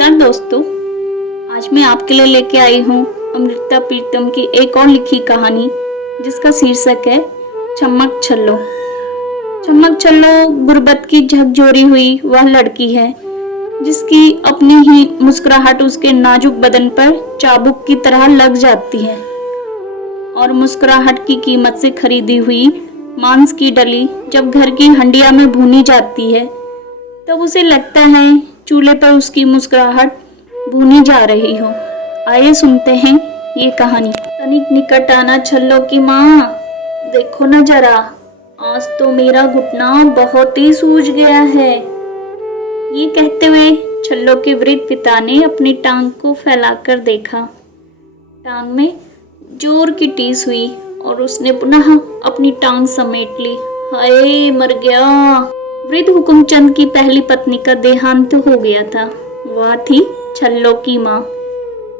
नमस्कार दोस्तों, आज मैं आपके लिए लेके आई हूँ अमृता प्रीतम की एक और लिखी कहानी जिसका शीर्षक है चम्मक छल्लो। चम्मक छल्लो गुर्बत की झकझोरी हुई वह लड़की है जिसकी अपनी ही मुस्कुराहट उसके नाजुक बदन पर चाबुक की तरह लग जाती है और मुस्कुराहट की कीमत से खरीदी हुई मांस की डली जब घर की हंडिया में भूनी जाती है तब उसे लगता है चूल्हे पर उसकी मुस्कुराहट भूनी जा रही हो। आइए सुनते हैं ये कहानी। तनिक निकट आना छल्लो की माँ, देखो न जरा, आज तो मेरा घुटना बहुत ही सूज गया है। ये कहते हुए छल्लो के वृद्ध पिता ने अपनी टांग को फैलाकर देखा। टांग में जोर की टीस हुई और उसने पुनः अपनी टांग समेट ली। हाय, मर गया। वृद्ध हुकुमचंद की पहली पत्नी का देहांत हो गया था। वह थी छल्लो की माँ।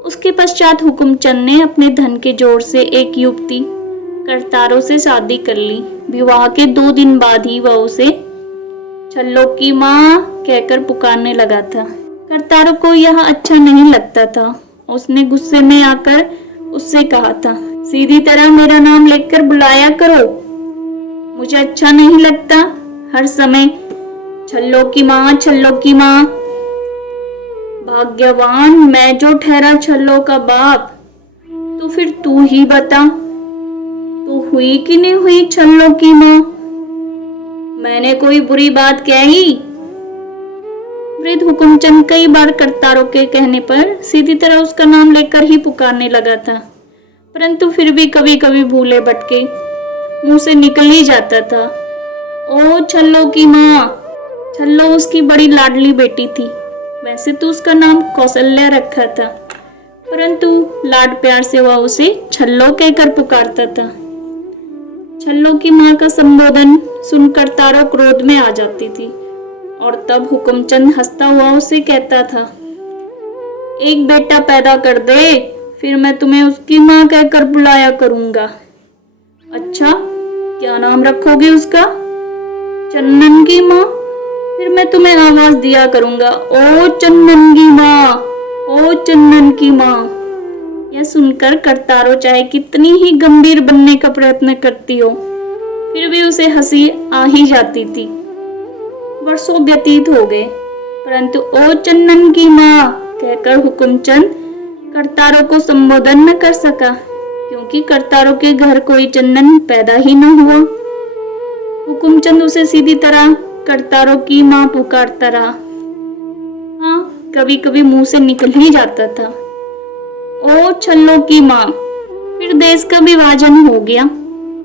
उसके पश्चात हुकुमचंद ने अपने धन के जोर से एक युवती करतारों से शादी कर ली। विवाह के 2 दिन बाद ही वह उसे छल्लो की माँ कहकर पुकारने लगा था। करतारों को यह अच्छा नहीं लगता था। उसने गुस्से में आकर उससे कहा था, सीधी तरह मेरा नाम लेकर बुलाया करो, मुझे अच्छा नहीं लगता हर समय छल्लो की माँ, छल्लो की माँ। भाग्यवान मैं जो ठहरा छल्लो का बाप। तो फिर तू ही बता, तू हुई कि नहीं हुई छल्लो की माँ? मैंने कोई बुरी बात कही? वृद्ध हुकुमचंद कई बार करतारों के कहने पर सीधी तरह उसका नाम लेकर ही पुकारने लगा था, परंतु फिर भी कभी कभी भूले भटके मुंह से निकल ही जाता था। ओ छल्लो की माँ। छल्लो उसकी बड़ी लाडली बेटी थी। वैसे तो उसका नाम कौशल्या रखा था, परंतु लाड प्यार से वह उसे छल्लो कहकर पुकारता था। छल्लो की माँ का संबोधन सुनकर तारो क्रोध में आ जाती थी और तब हुकुमचंद हंसता हुआ उसे कहता था, एक बेटा पैदा कर दे, फिर मैं तुम्हें उसकी माँ कहकर बुलाया करूंगा। अच्छा, क्या नाम रखोगे उसका? चन्नन की माँ। फिर मैं तुम्हें आवाज दिया करूंगा, ओ चन्नन की माँ, ओ चन्नन की माँ। यह सुनकर करतारो चाहे कितनी ही गंभीर बनने का प्रयत्न करती हो, फिर भी उसे हंसी आ ही जाती थी। वर्षों व्यतीत हो गए, परंतु ओ चन्नन की माँ कहकर हुकुमचंद करतारो को संबोधन न कर सका, क्योंकि करतारो के घर कोई चन्नन पैदा ही न हुआ। हुकुमचंद उसे सीधी तरह करतारो की माँ पुकारता रहा। हाँ, कभी कभी मुंह से निकल ही जाता था, ओ छल्लो की माँ। फिर देश का विभाजन हो गया।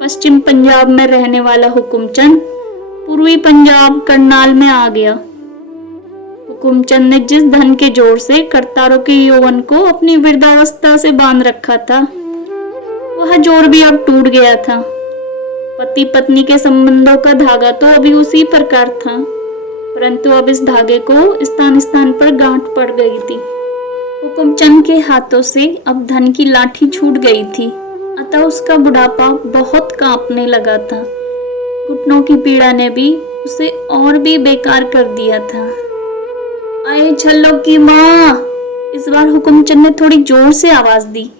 पश्चिम पंजाब में रहने वाला हुकुमचंद पूर्वी पंजाब करनाल में आ गया। हुकुमचंद ने जिस धन के जोर से करतारों के यौवन को अपनी वृद्धावस्था से बांध रखा था, वह जोर भी अब टूट गया था। पति पत्नी के संबंधों का धागा तो अभी उसी प्रकार था, परंतु अब इस धागे को स्थान स्थान पर गांठ पड़ गई थी। हुकुमचंद के हाथों से अब धन की लाठी छूट गई थी, अतः उसका बुढ़ापा बहुत कांपने लगा था। घुटनों की पीड़ा ने भी उसे और भी बेकार कर दिया था। आए छल्लो की माँ। इस बार हुकुमचंद ने थोड़ी जोर से आवाज दी।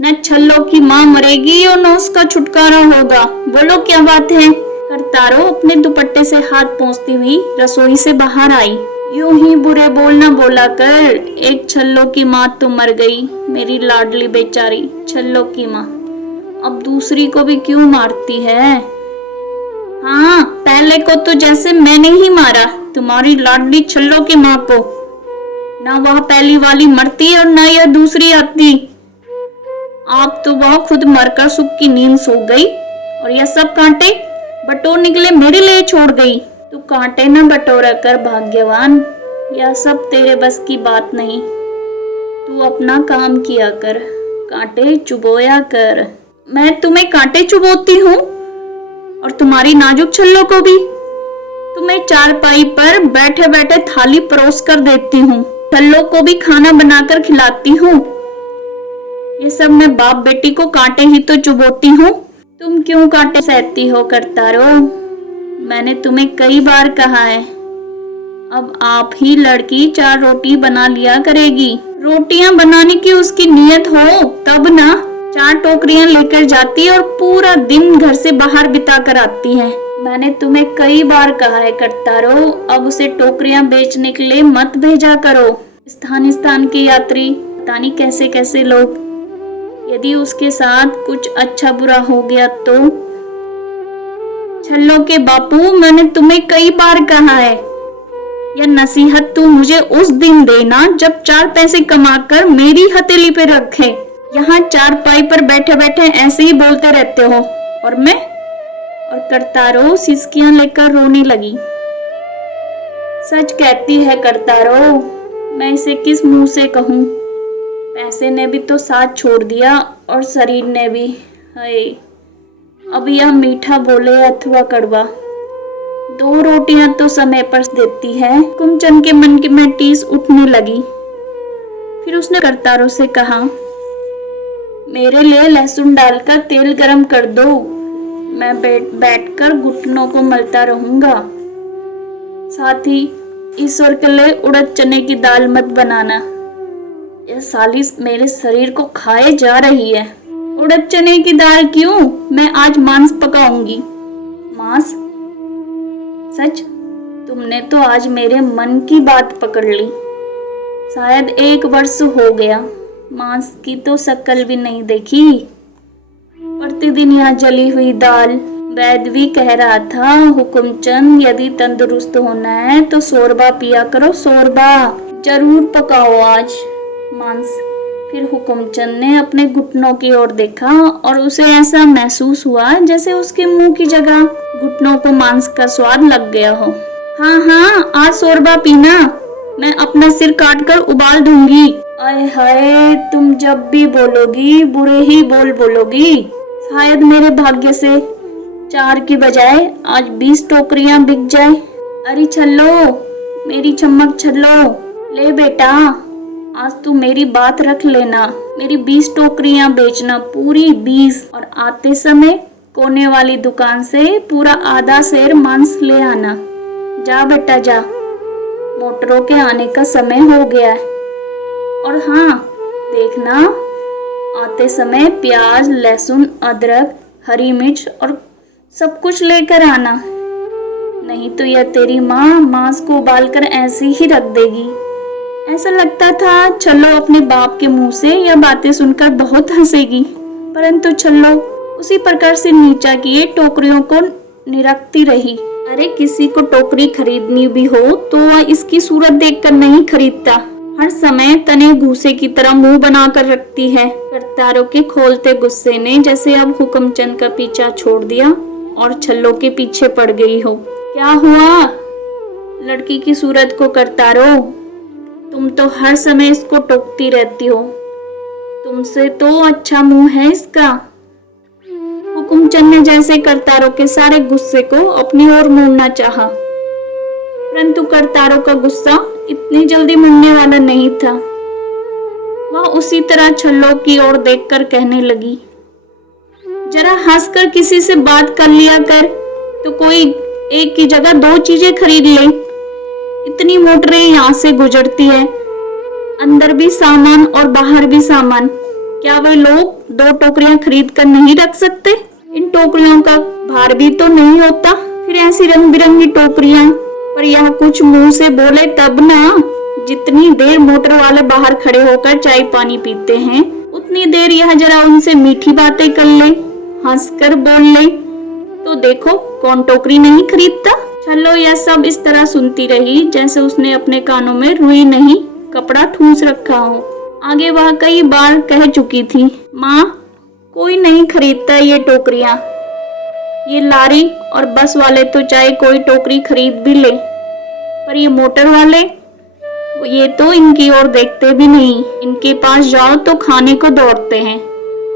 न छल्लो की माँ मरेगी और न उसका छुटकारा होगा। बोलो क्या बात है? करतारो अपने दुपट्टे से हाथ पोंछती हुई रसोई से बाहर आई। यूं ही बुरे बोलना बोला कर, एक छल्लो की माँ तो मर गई, मेरी लाडली बेचारी छल्लो की माँ। अब दूसरी को भी क्यों मारती है? हाँ, पहले को तो जैसे मैंने ही मारा तुम्हारी लाडली छल्लो की माँ को। ना वह पहली वाली मरती और ना यह दूसरी आती। आप तो वह खुद मरकर सुख की नींद सो गई और यह सब कांटे बटोर निकले मेरे लिए छोड़ गई। तू कांटे न बटोरा कर भाग्यवान, यह सब तेरे बस की बात नहीं। तू अपना काम किया कर, कांटे चुबोया कर। मैं तुम्हें कांटे चुबोती हूँ और तुम्हारी नाजुक छल्लो को भी। तुम्हें चारपाई पर बैठे बैठे थाली परोस कर देती हूँ, छल्लो को भी खाना बनाकर खिलाती हूँ। ये सब मैं बाप बेटी को कांटे ही तो चुबोती हूँ। तुम क्यों कांटे सहती हो करतारो? मैंने तुम्हें कई बार कहा है, अब आप ही लड़की 4 रोटी बना लिया करेगी। रोटियां बनाने की उसकी नियत हो तब ना 4 टोकरियां लेकर जाती और पूरा दिन घर से बाहर बिता कर आती है। मैंने तुम्हें कई बार कहा है करतारो, अब उसे टोकरियां बेचने के लिए मत भेजा करो। स्थान स्थान के यात्री, पता नहीं कैसे कैसे लोग, यदि उसके साथ कुछ अच्छा बुरा हो गया तो। छल्लो के बापू, मैंने तुम्हें कई बार कहा है, यह नसीहत तू मुझे उस दिन देना जब 4 पैसे कमाकर मेरी हथेली पे रखे। यहाँ 4 पाई पर बैठे बैठे ऐसे ही बोलते रहते हो। और मैं, और करतारो सिसकियां लेकर रोने लगी। सच कहती है करतारो, मैं इसे किस मुंह से कहूँ। पैसे ने भी तो साथ छोड़ दिया और शरीर ने भी। हाय, अब यह मीठा बोले अथवा कड़वा, 2 रोटियां तो समय पर देती है। हुकुमचंद के मन में टीस उठने लगी। फिर उसने करतारों से कहा, मेरे लिए लहसुन डालकर तेल गरम कर दो, मैं बैठकर घुटनों को मलता रहूंगा। साथ ही ईश्वर के लिए उड़द चने की दाल मत बनाना, यह साली मेरे शरीर को खाए जा रही है। उड़द चने की दाल क्यों, मैं आज मांस पकाऊंगी। मांस? सच, तुमने तो आज मेरे मन की बात पकड़ ली। शायद 1 वर्ष हो गया मांस की तो शक्ल भी नहीं देखी। प्रतिदिन यहाँ जली हुई दाल। वैद्य भी कह रहा था, हुकुमचंद यदि तंदुरुस्त होना है तो शोरबा पिया करो, शोरबा जरूर पकाओ आज मांस। फिर हुकुमचंद ने अपने घुटनों की ओर देखा और उसे ऐसा महसूस हुआ जैसे उसके मुंह की जगह घुटनों को मांस का स्वाद लग गया हो। हाँ हाँ, आज शोरबा पीना, मैं अपना सिर काटकर उबाल दूंगी। आय हाय, तुम जब भी बोलोगी बुरे ही बोलोगी। शायद मेरे भाग्य से 4 की बजाय आज 20 टोकरियां बिक जाए। अरे छल्लो, मेरी चम्मक छल्लो, ले बेटा, आज तू मेरी बात रख लेना, मेरी 20 टोकरियां बेचना, पूरी 20, और आते समय कोने वाली दुकान से पूरा आधा सेर मांस ले आना। जा बेटा जा, मोटरों के आने का समय हो गया है। और हाँ देखना, आते समय प्याज, लहसुन, अदरक, हरी मिर्च और सब कुछ लेकर आना, नहीं तो यह तेरी माँ मांस को उबालकर ऐसे ही रख देगी। ऐसा लगता था छल्लो अपने बाप के मुंह से यह बातें सुनकर बहुत हंसेगी, परंतु छल्लो उसी प्रकार से नीचा किए टोकरियों को निरखती रही। अरे किसी को टोकरी खरीदनी भी हो तो वह इसकी सूरत देखकर नहीं खरीदता, हर समय तने घूसे की तरह मुंह बनाकर रखती है। करतारों के खोलते गुस्से ने जैसे अब हुकुमचंद का पीछा छोड़ दिया और छल्लो के पीछे पड़ गई हो। क्या हुआ लड़की की सूरत को करतारो, तुम तो हर समय इसको टोकती रहती हो, तुमसे तो अच्छा मुंह है इसका। हुकुमचंद ने जैसे करतारों के सारे गुस्से को अपनी ओर मोड़ना चाहा, परंतु करतारों का गुस्सा इतनी जल्दी मुड़ने वाला नहीं था। वह उसी तरह छल्लो की ओर देखकर कहने लगी, जरा हंसकर किसी से बात कर लिया कर, तो कोई एक की जगह 2 चीजें खरीद ले। इतनी मोटरें यहाँ से गुजरती है, अंदर भी सामान और बाहर भी सामान, क्या वे लोग 2 टोकरियां खरीद कर नहीं रख सकते? इन टोकरियों का भार भी तो नहीं होता। फिर ऐसी रंग बिरंगी टोकरियां, पर यह कुछ मुंह से बोले तब ना। जितनी देर मोटर वाले बाहर खड़े होकर चाय पानी पीते हैं, उतनी देर यह जरा उनसे मीठी बातें कर ले, हंसकर बोल ले, तो देखो कौन टोकरी नहीं खरीदता। छल्लो यह सब इस तरह सुनती रही जैसे उसने अपने कानों में रुई नहीं कपड़ा ठूंस रखा हो। आगे वह कई बार कह चुकी थी, माँ कोई नहीं खरीदता ये टोकरियां, ये लारी और बस वाले तो चाहे कोई टोकरी खरीद भी ले, पर ये मोटर वाले, ये तो इनकी ओर देखते भी नहीं। इनके पास जाओ तो खाने को दौड़ते हैं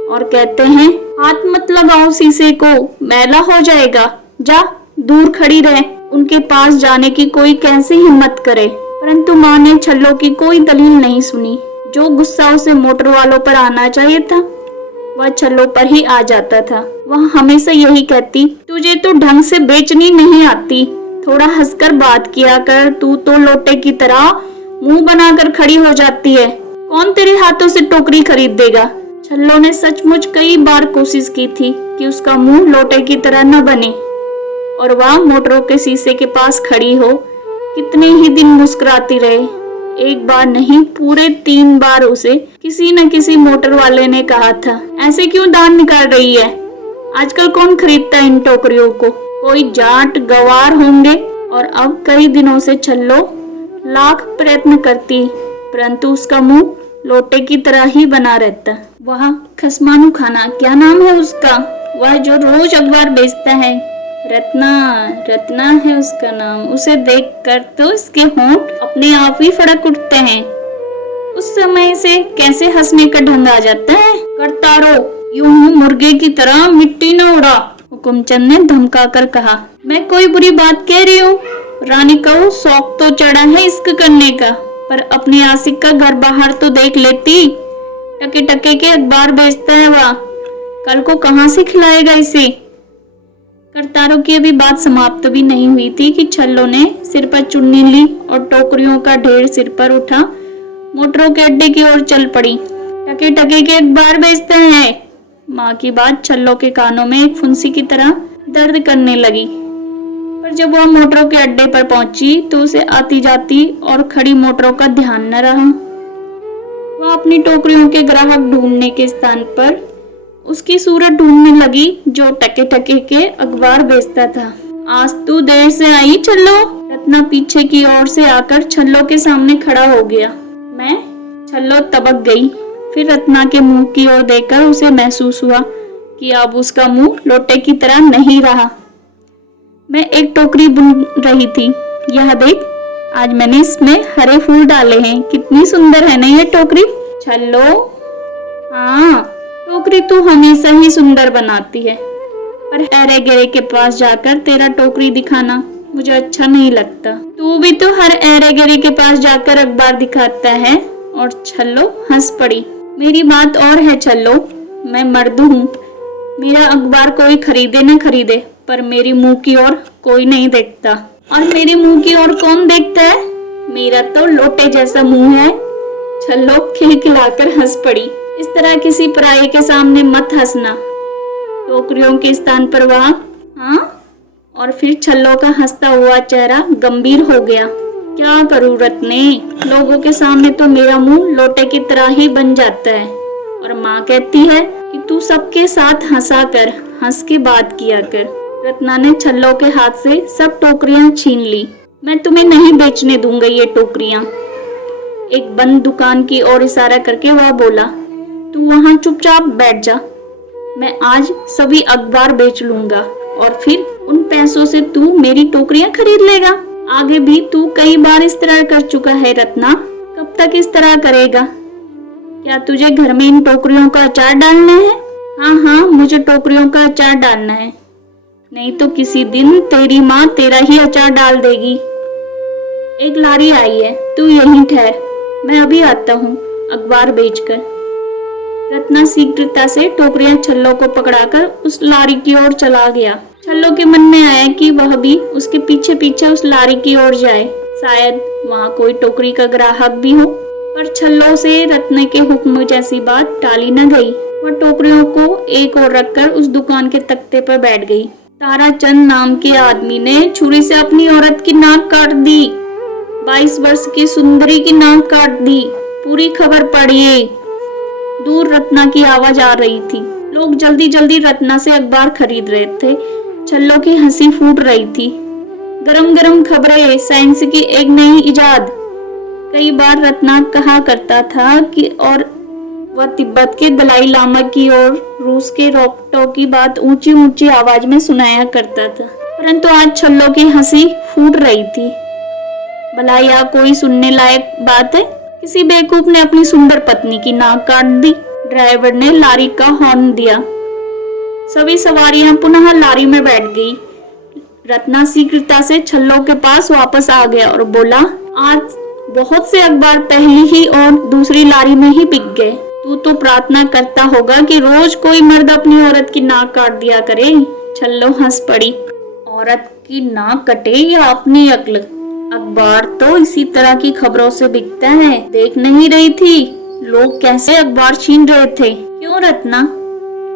और कहते हैं, हाथ मत लगाओ शीशे को, मैला हो जाएगा, जा दूर खड़ी रह। उनके पास जाने की कोई कैसे हिम्मत करे। परंतु माँ ने छल्लो की कोई दलील नहीं सुनी। जो गुस्सा उसे मोटर वालों पर आना चाहिए था, वह छल्लो पर ही आ जाता था। वह हमेशा यही कहती, तुझे तो ढंग से बेचनी नहीं आती, थोड़ा हंसकर बात किया कर, तू तो लोटे की तरह मुंह बनाकर खड़ी हो जाती है। कौन तेरे हाथों से टोकरी खरीद देगा। छल्लो ने सचमुच कई बार कोशिश की थी कि उसका मुंह लोटे की तरह न बने और वह मोटरों के शीशे के पास खड़ी हो कितने ही दिन मुस्कुराती रहे। एक बार नहीं, पूरे 3 बार उसे किसी न किसी मोटर वाले ने कहा था, ऐसे क्यों दान निकाल रही है, आजकल कौन खरीदता है इन टोकरियों को, कोई जाट गवार होंगे। और अब कई दिनों से छल्लो लाख प्रयत्न करती परंतु उसका मुंह लोटे की तरह ही बना रहता। वह खसमानू खाना, क्या नाम है उसका, वह जो रोज अखबार बेचता है, रत्ना है उसका नाम। उसे देखकर तो इसके होंठ अपने आप ही फड़क उठते हैं। उस समय से कैसे हंसने का ढंग आ जाता है। करतारो, यूं मुर्गे की तरह मिट्टी न उड़ा, हुकुमचंद ने धमका कर कहा। मैं कोई बुरी बात कह रही हूँ। रानी को शौक तो चढ़ा है इश्क करने का, पर अपने आशिक का घर बाहर तो देख लेती। टके टके के अखबार बेचता है वह, कल को कहाँ से खिलाएगा इसे। करतारों की अभी बात समाप्त भी नहीं हुई थी कि छल्लो ने सिर पर चुन्नी ली और टोकरियों का ढेर सिर पर उठा मोटरों के अड्डे की ओर चल पड़ी। टके टके के अखबार बेचते हैं। माँ की बात छल्लो के कानों में एक फुंसी की तरह दर्द करने लगी। पर जब वह मोटरों के अड्डे पर पहुंची तो उसे आती जाती और खड़ी मोटरों का ध्यान न रहा। वह अपनी टोकरियों के ग्राहक ढूंढने के स्थान पर उसकी सूरत ढूंढने लगी जो टके टके के अखबार बेचता था। आज तू देर से आई छल्लो। रत्ना पीछे की ओर से आकर छल्लो के सामने खड़ा हो गया। मैं? छल्लो तबक गई। फिर रत्ना के मुंह की ओर देखकर उसे महसूस हुआ कि अब उसका मुंह लोटे की तरह नहीं रहा। मैं एक टोकरी बुन रही थी, यह देख, आज मैंने इसमें हरे फूल डाले हैं, कितनी सुंदर है ना ये टोकरी। छल्लो, हाँ, टोकरी तू हमेशा ही सुंदर बनाती है, पर एरे गेरे के पास जाकर तेरा टोकरी दिखाना मुझे अच्छा नहीं लगता। तू भी तो हर एरे गेरे के पास जाकर अखबार दिखाता है। और छल्लो हंस पड़ी। मेरी बात और है छल्लो, मैं मर्द हूँ, मेरा अखबार कोई खरीदे न खरीदे, पर मेरी मुंह की ओर कोई नहीं देखता। और मेरे मुंह की ओर कौन देखता है? मेरा तो लोटे जैसा मुंह है। छल्लो खिलखिलाकर हंस पड़ी। इस तरह किसी पराये के सामने मत हंसना। टोकरियों के स्थान पर वह हाँ, और फिर छल्लो का हंसता हुआ चेहरा गंभीर हो गया। क्या करूं रत्ने, लोगों के सामने तो मेरा मुंह लोटे की तरह ही बन जाता है। और माँ कहती है कि तू सबके साथ हंसा कर, हंस के बात किया कर। रत्ना ने छल्लो के हाथ से सब टोकरियां छीन ली। मैं तुम्हें नहीं बेचने दूंगा ये टोकरियां। एक बंद दुकान की ओर इशारा करके वह बोला, तू वहां चुपचाप बैठ जा, मैं आज सभी अखबार बेच लूंगा और फिर उन पैसों से तू मेरी टोकरियां खरीद लेगा। आगे भी तू कई बार इस तरह कर चुका है रत्ना, कब तक इस तरह करेगा? क्या तुझे घर में इन टोकरियों का अचार डालना है? हाँ, मुझे टोकरियों का अचार डालना है, नहीं तो किसी दिन तेरी माँ तेरा ही अचार डाल देगी। एक लारी आई है, तू यहीं ठहर, मैं अभी आता हूँ अखबार बेचकर। रत्ना शीघ्रता से टोकरियां छल्लो को पकड़ाकर उस लारी की ओर चला गया। छल्लो के मन में आया कि वह भी उसके पीछे पीछे उस लारी की ओर जाए, शायद वहाँ कोई टोकरी का ग्राहक भी हो। पर छल्लो से रत्ना के हुक्म जैसी बात टाली न गई। वह टोकरियों को एक ओर रखकर उस दुकान के तख्ते पर बैठ गई। ताराचंद नाम के आदमी ने छुरी से अपनी औरत की नाक काट दी। 22 वर्ष की सुंदरी की नाक काट दी। पूरी खबर पढ़िए। दूर रत्ना की आवाज आ रही थी। लोग जल्दी जल्दी रत्ना से अखबार खरीद रहे थे। छल्लो की हंसी फूट रही थी। गरम गरम खबरें, साइंस की एक नई इजाद। कई बार रत्ना कहा करता था कि और वह तिब्बत के दलाई लामा की और रूस के रॉकेटों की बात ऊंची ऊंची आवाज में सुनाया करता था, परंतु आज छल्लो की हंसी फूट रही थी। भला यह कोई सुनने लायक बात है? किसी बेवकूफ ने अपनी सुंदर पत्नी की नाक काट दी। ड्राइवर ने लारी का हॉर्न दिया। सभी सवारियां पुनः लारी में बैठ गई। रत्ना शीघ्रता से छल्लो के पास वापस आ गया और बोला, आज बहुत से अखबार पहली ही और दूसरी लारी में ही बिक गए। तू तो प्रार्थना करता होगा कि रोज कोई मर्द अपनी औरत की नाक काट दिया करे। छल्लो हंस पड़ी। औरत कि नाक कटे या अपनी अक्ल। अखबार तो इसी तरह की खबरों से बिकता है। देख नहीं रही थी लोग कैसे अखबार छीन रहे थे। क्यों रत्ना,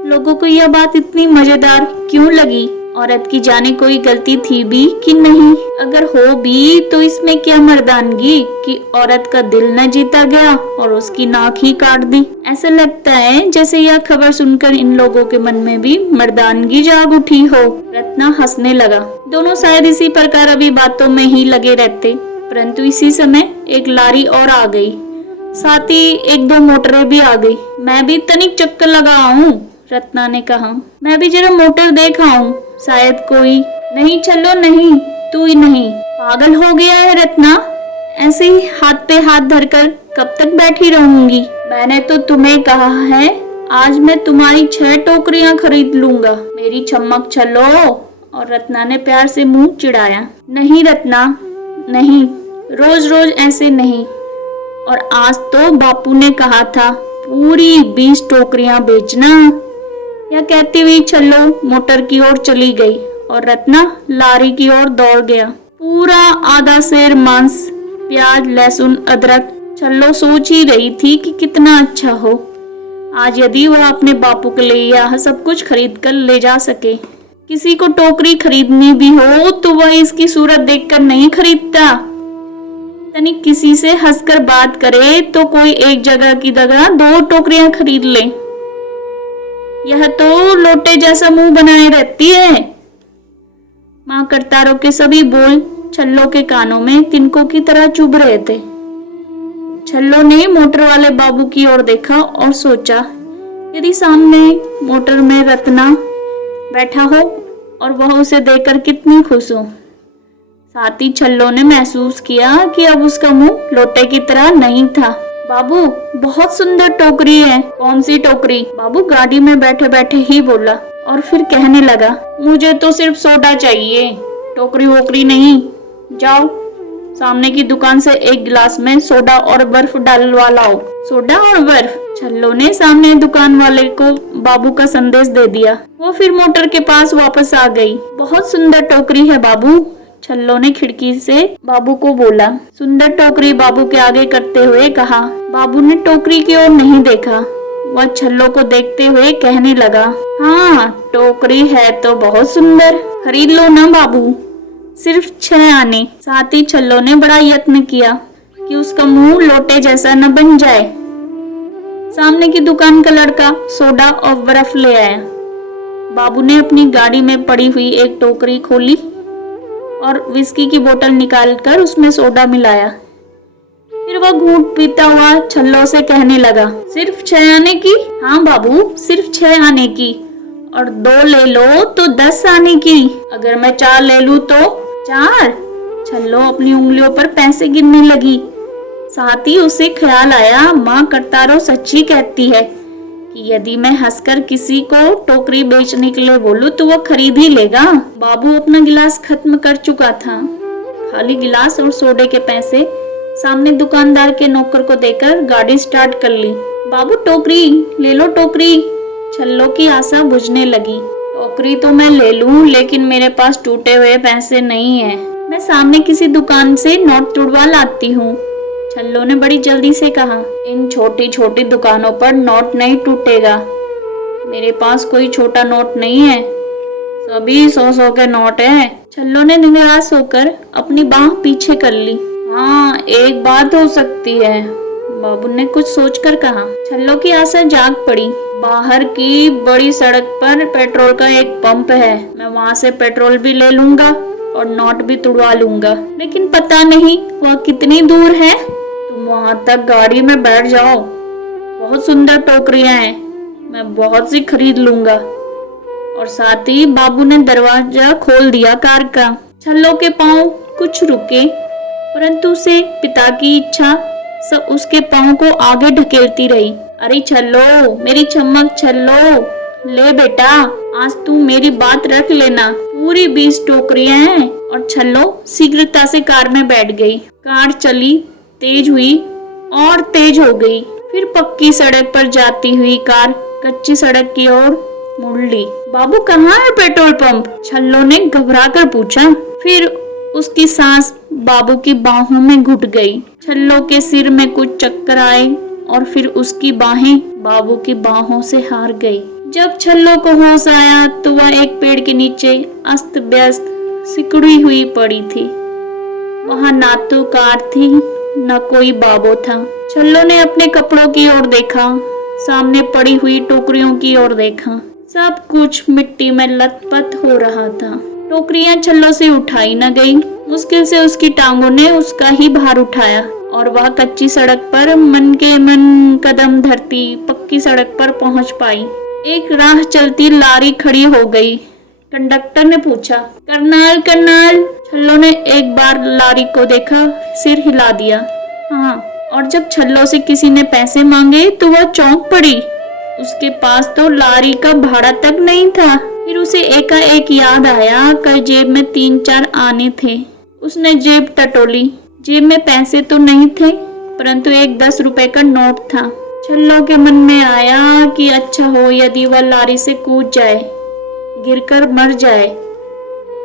लोगों को यह बात इतनी मजेदार क्यों लगी? औरत की जाने कोई गलती थी भी कि नहीं? अगर हो भी तो इसमें क्या मर्दानगी कि औरत का दिल न जीता गया और उसकी नाक ही काट दी। ऐसा लगता है जैसे यह खबर सुनकर इन लोगों के मन में भी मर्दानगी जाग उठी हो। रत्ना हंसने लगा। दोनों शायद इसी प्रकार अभी बातों में ही लगे रहते, परंतु इसी समय एक लारी और आ गई, साथ ही एक दो मोटरें भी आ गई। मैं भी तनिक चक्कर लगा आऊं, रत्ना ने कहा। मैं भी जरा मोटर देख आऊं, शायद कोई। नहीं चलो नहीं, तू ही नहीं, पागल हो गया है रत्ना? ऐसे ही हाथ पे हाथ धरकर कब तक बैठी रहूंगी? मैंने तो तुम्हें कहा है आज मैं तुम्हारी 6 टोकरियां खरीद लूंगा। मेरी चमक चलो। और रत्ना ने प्यार से मुंह चिढ़ाया। नहीं रत्ना नहीं, रोज रोज ऐसे नहीं। और आज तो बापू ने कहा था पूरी 20 टोकरियां बेचना। यह कहती हुई छल्लो मोटर की ओर चली गई और रत्ना लारी की ओर दौड़ गया। पूरा आधा सेर मांस, प्याज, लहसुन, अदरक। छल्लो सोच ही रही थी कि कितना अच्छा हो आज यदि वह अपने बापू के लिए यह सब कुछ खरीद कर ले जा सके। किसी को टोकरी खरीदनी भी हो तो वह इसकी सूरत देखकर नहीं खरीदता। तनिक किसी से हंसकर बात करे तो कोई एक जगह की जगह 2 टोकरियां खरीद ले। यह तो लोटे जैसा मुंह बनाए रहती है। माँ करतारों के सभी बोल छल्लो के कानों में तिनकों की तरह चुभ रहे थे। छल्लो ने मोटर वाले बाबू की ओर देखा और सोचा यदि सामने मोटर में रत्ना बैठा हो और वह उसे देखकर कितनी खुश हो। साथ ही छल्लो ने महसूस किया कि अब उसका मुंह लोटे की तरह नहीं था। बाबू बहुत सुंदर टोकरी है। कौन सी टोकरी? बाबू गाड़ी में बैठे बैठे ही बोला और फिर कहने लगा मुझे तो सिर्फ सोडा चाहिए, टोकरी वोकरी नहीं। जाओ सामने की दुकान से एक गिलास में सोडा और बर्फ डालवा लाओ। सोडा और बर्फ? छल्लो ने सामने दुकान वाले को बाबू का संदेश दे दिया। वो फिर मोटर के पास वापस आ गई। बहुत सुंदर टोकरी है बाबू, छल्लो ने खिड़की से बाबू को बोला। सुंदर टोकरी बाबू के आगे करते हुए कहा। बाबू ने टोकरी की ओर नहीं देखा। वह छल्लो को देखते हुए कहने लगा हाँ टोकरी है तो बहुत सुंदर, खरीद लो ना बाबू, सिर्फ 6 आने। साथ ही छल्लो ने बड़ा यत्न किया कि उसका मुंह लोटे जैसा न बन जाए। सामने की दुकान का लड़का सोडा और बर्फ ले आया। बाबू ने अपनी गाड़ी में पड़ी हुई एक टोकरी खोली और विस्की की बोतल निकालकर उसमें सोडा मिलाया। फिर वह घूंट पीता हुआ छल्लो से कहने लगा सिर्फ 6 आने की? हाँ बाबू सिर्फ 6 आने की, और 2 ले लो तो 10 आने की। अगर मैं 4 ले लूं तो 4? छल्लो अपनी उंगलियों पर पैसे गिनने लगी। साथ ही उसे ख्याल आया माँ करतारो सच्ची कहती है कि यदि मैं हंसकर किसी को टोकरी बेचने के लिए बोलूं तो वह खरीद ही लेगा। बाबू अपना गिलास खत्म कर चुका था। खाली गिलास और सोडे के पैसे सामने दुकानदार के नौकर को देकर गाड़ी स्टार्ट कर ली। बाबू टोकरी ले लो टोकरी। छल्लो की आशा बुझने लगी। टोकरी तो मैं ले लूं लेकिन मेरे पास टूटे हुए पैसे नहीं है। मैं सामने किसी दुकान से नोट तुड़वा लाती हूँ, छल्लो ने बड़ी जल्दी से कहा। इन छोटी छोटी दुकानों पर नोट नहीं टूटेगा। मेरे पास कोई छोटा नोट नहीं है, सभी 100-100 के नोट हैं। छल्लो ने निराश होकर अपनी बाह पीछे कर ली। हाँ एक बात हो सकती है, बाबू ने कुछ सोचकर कहा। छल्लो की आशा जाग पड़ी। बाहर की बड़ी सड़क पर पेट्रोल का एक पंप है, मैं वहाँ से पेट्रोल भी ले लूंगा और नोट भी तुड़वा लूंगा। लेकिन पता नहीं वह कितनी दूर है। तुम वहाँ तक गाड़ी में बैठ जाओ, बहुत सुंदर टोकरियां हैं, मैं बहुत सी खरीद लूंगा। और साथ ही बाबू ने दरवाजा खोल दिया कार का। छल्लो के पांव कुछ रुके, परंतु उसे पिता की इच्छा सब उसके पांव को आगे ढकेलती रही। अरे छल्लो मेरी चमक छल्लो, ले बेटा आज तू मेरी बात रख लेना, पूरी 20 टोकरियां हैं। और छल्लो शीघ्रता से कार में बैठ गई। कार चली, तेज हुई और तेज हो गई। फिर पक्की सड़क पर जाती हुई कार कच्ची सड़क की ओर मुड़ ली। बाबू कहाँ है पेट्रोल पंप? छल्लो ने घबरा कर पूछा। फिर उसकी सांस बाबू की बाहों में घुट गई। छल्लो के सिर में कुछ चक्कर आए और फिर उसकी बाहें बाबू की बाहों से हार गई। जब छल्लो को होश आया तो वह एक पेड़ के नीचे अस्त व्यस्त सिकुड़ी हुई पड़ी थी। वहां ना तो कार थी न कोई बाबू था। छल्लो ने अपने कपड़ों की ओर देखा, सामने पड़ी हुई टोकरियों की ओर देखा। सब कुछ मिट्टी में लथपथ हो रहा था। टोकरियां छल्लो से उठाई न गई। मुश्किल से उसकी टांगों ने उसका ही भार उठाया और वह कच्ची सड़क पर मन के मन कदम धरती पक्की सड़क पर पहुंच पाई। एक राह चलती लारी खड़ी हो गई। कंडक्टर ने पूछा, करनाल करनाल। छल्लो ने एक बार लारी को देखा, सिर हिला दिया, हाँ। और जब छल्लो से किसी ने पैसे मांगे तो वह चौंक पड़ी। उसके पास तो लारी का भाड़ा तक नहीं था। फिर उसे एकाएक याद आया कि जेब में 3-4 आने थे। उसने जेब टटोली। जेब में पैसे तो नहीं थे, परंतु एक 10 रुपए का नोट था। छल्लो के मन में आया कि अच्छा हो यदि वह लारी से कूद जाए, गिरकर मर जाए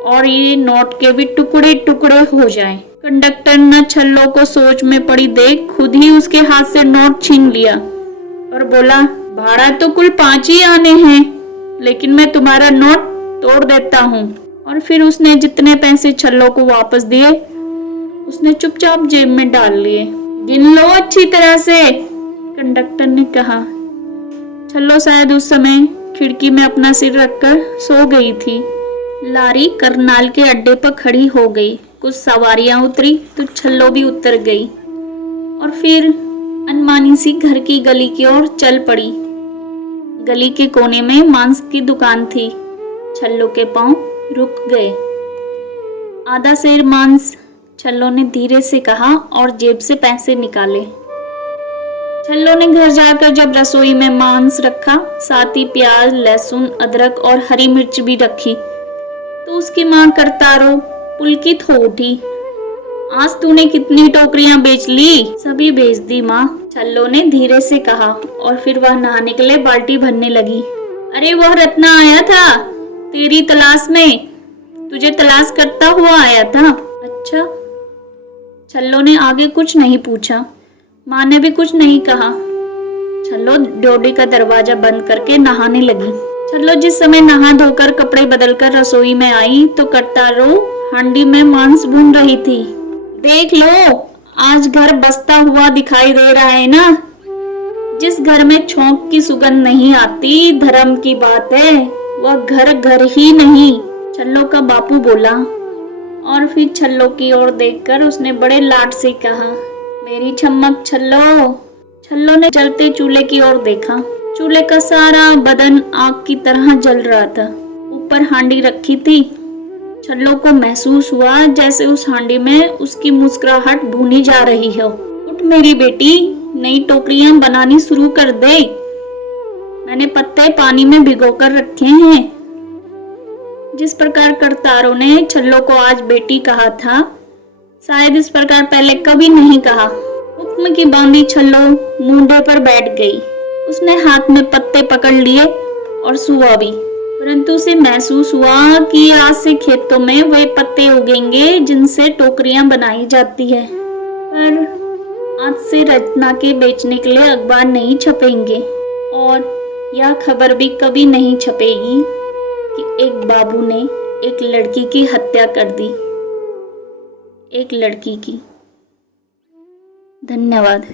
और ये नोट के भी टुकड़े टुकड़े हो जाएं। कंडक्टर ने छल्लो को सोच में पड़ी देख खुद ही उसके हाथ से नोट छीन लिया और बोला, भाड़ा तो कुल 5 ही आने हैं, लेकिन मैं तुम्हारा नोट तोड़ देता हूँ। और फिर उसने जितने पैसे छल्लो को वापस दिए उसने चुपचाप जेब में डाल लिए। गिन लो अच्छी तरह से, कंडक्टर ने कहा। छल्लो शायद उस समय खिड़की में अपना सिर रखकर सो गई थी। लारी करनाल के अड्डे पर खड़ी हो गई। कुछ सवारियां उतरी तो छल्लो भी उतर गई और फिर अनमानी सी घर की गली की ओर चल पड़ी। गली के कोने में मांस की दुकान थी। छल्लो के पांव रुक गए। आधा सेर मांस, छल्लो ने धीरे से कहा और जेब से पैसे निकाले। छल्लो ने घर जाकर जब रसोई में मांस रखा, साथ ही प्याज, लहसुन, अदरक और हरी मिर्च भी रखी, तो उसकी मां करतारो पुलकित हो उठी। आज तूने कितनी टोकरियां बेच ली? सभी बेच दी माँ, छल्लो ने धीरे से कहा और फिर वह नहाने के लिए बाल्टी भरने लगी। अरे वह रत्ना आया था तेरी तलाश में, तुझे तलाश करता हुआ आया था। अच्छा। छल्लो ने आगे कुछ नहीं पूछा। माँ ने भी कुछ नहीं कहा। छल्लो डोडी का दरवाजा बंद करके नहाने लगी। छल्लो जिस समय नहा धोकर कपड़े बदलकर रसोई में आई तो करतारो हांडी में मांस भून रही थी। देख लो, आज घर बसता हुआ दिखाई दे रहा है ना। जिस घर में छोंक की सुगंध नहीं आती, धर्म की बात है, वह घर घर ही नहीं, छल्लो का बापू बोला। और फिर छल्लो की ओर देखकर उसने बड़े लाड से कहा, मेरी छम्मक छल्लो। छल्लो ने जलते चूल्हे की ओर देखा। चूल्हे का सारा बदन आग की तरह जल रहा था। ऊपर हांडी रखी थी। छल्लो को महसूस हुआ जैसे उस हांडी में उसकी मुस्कुराहट भूनी जा रही हो। उठ मेरी बेटी, नई टोकरियां बनानी शुरू कर दे। मैंने पत्ते पानी में भिगोकर रखे हैं। जिस प्रकार करतारों ने छल्लो को आज बेटी कहा था, शायद इस प्रकार पहले कभी नहीं कहा। हुक्म की बांधी छल्लो मुंडे पर बैठ गई। उसने हाथ में पत्ते पकड़ लिए और सुआ भी, परंतु उसे महसूस हुआ कि आज से खेतों में वे पत्ते उगेंगे जिनसे टोकरियां बनाई जाती है। पर आज से रत्ना के बेचने के लिए अखबार नहीं छपेंगे और यह खबर भी कभी नहीं छपेगी कि एक बाबू ने एक लड़की की हत्या कर दी। एक लड़की की। धन्यवाद।